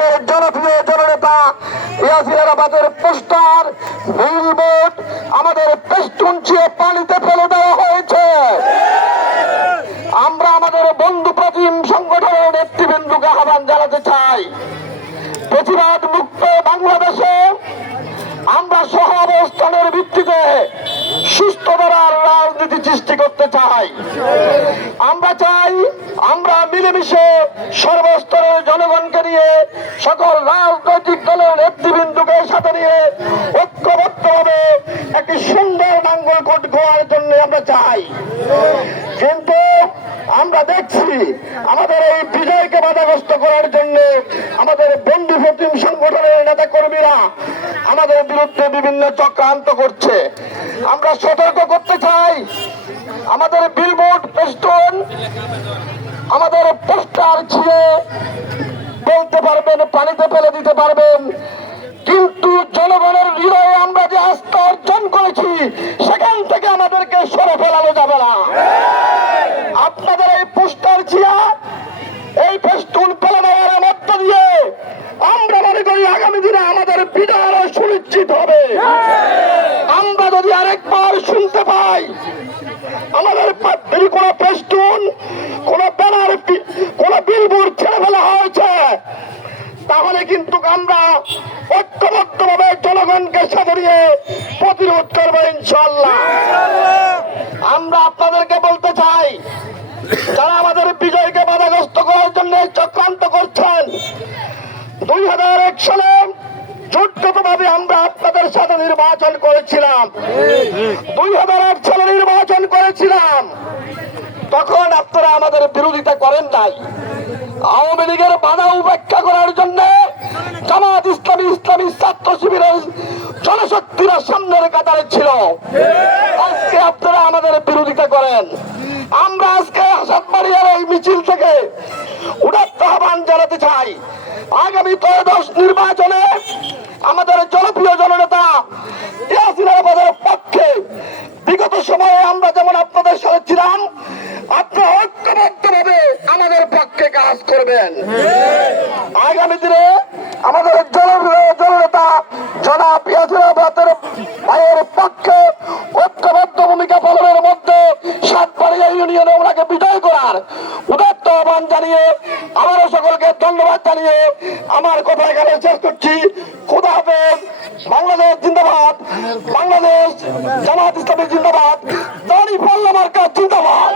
আমাদের জনপ্রিয় জননেতা ইয়াসির আরাফাতের পোস্টার, বিলবোর্ড, আমাদের পেস্টুন ছিঁড়ে পানিতে ফেলে দেওয়া হয়েছে। আমরা আমাদের বন্ধু প্রতিম সংগঠনের নেতৃবৃন্দকে আহ্বান জানাতে চাই, বেশিরভাগ মুক্ত বাংলাদেশে আমরা সহাবস্থানের ভিত্তিতে সুস্থ ধারার রাজনীতি সৃষ্টি করতে চাই। আমরা চাই আমরা মিলেমিশে সর্বস্তরের জনগণকে নিয়ে, সকল রাজনৈতিক দলের নেতৃবৃন্দকে সাথে নিয়ে ঐক্যবদ্ধভাবে একটি সুন্দর নাঙ্গল কোট গোয়ার জন্য আমরা চাই। কিন্তু আমরা দেখছি আমাদের এই বিজয়কে বাধাগ্রস্ত করার জন্য আমাদের বন্ধু প্রতিম সংগঠনের নেতা কর্মীরা আমাদের বিরুদ্ধে বিভিন্ন চক্রান্ত করছে। আমরা সতর্ক করতে চাই, আমাদের বিলবোর্ড, পেস্টন, আমাদের পোস্টার ছিঁড়ে বলতে পারবেন, পানিতে ফেলে দিতে পারবেন, কিন্তু জনগণের হৃদয়ে আমরা যে আস্থা অর্জন করেছি সেখান থেকে আমাদেরকে সরে ফেলানো যাবে না। আপনাদের এই পোস্টার ছিঁড়া, এই পেস্টুন ফেলে দেওয়ার মধ্য দিয়ে আমরা মনে করি আগামী দিনে আমাদের বিজয় সুনিশ্চিত হবে। আমরা যদি আরেকবার শুনতে পাই আমাদের যদি কোন পেস্টুন, কোন ব্যানার, কোন বিলবোর্ড ছেড়ে ফেলা হয়েছে, তাহলে কিন্তু আমরা ঐক্যবদ্ধভাবে জনগণকে সাথে নিয়ে প্রতিরোধ করবো ইনশাআল্লাহ। আমরা আপনাদেরকে বলতে চাই, যারা আমাদের বিজয়কে বাধাগ্রস্ত করার জন্য চক্রান্ত করছেন, 2001 সালে জোটগতভাবে আমরা আপনাদের সাথে নির্বাচন করেছিলাম, 2008 সালে নির্বাচন করেছিলাম, তখন আপনারা আমাদের বিরোধিতা করেন নাই। আওয়ামী লীগের বাধা উপেক্ষা করার জন্য জামাত ইসলামী, ইসলামী ছাত্র শিবিরের জনশক্তিরা সামনের কাতারে ছিল। আজকে আপনারা আমাদের বিরোধিতা করেন। আমরা আজকে হাসানবাড়িয়ার এই মিছিল থেকে উদাত্ত আহ্বান জানাতে চাই, আগামী ত্রয়োদশ নির্বাচনে আমাদের জনপ্রিয় জননেতা ইয়াসির আরাফাতের পক্ষে বিগত সময়ে আমরা যেমন আপনাদের সাথে ছিলাম, আপনারা ঐক্যবদ্ধভাবে আমাদের পক্ষে কাজ করবেন। আগামী দিনে আমাদের জনপ্রিয় জননেতা জনাব ইয়াসির আরাফাতের ভাইয়ের পক্ষে ঐক্যবদ্ধ ভূমিকা পালনের মধ্যে সাতবাড়িয়া ইউনিয়নে ওনাকে বিজয় করার উদাত্ত আহ্বান জানিয়ে আবারও সকলকে ধন্যবাদ জানিয়ে আমার কথা এখানে শেষ করছি। খোদা হাফেজ। বাংলাদেশ জিন্দাবাদ, বাংলাদেশ জামাত ইসলামী জিন্দাবাদ, দাড়ি পাল্লা মার্কা জিন্দাবাদ।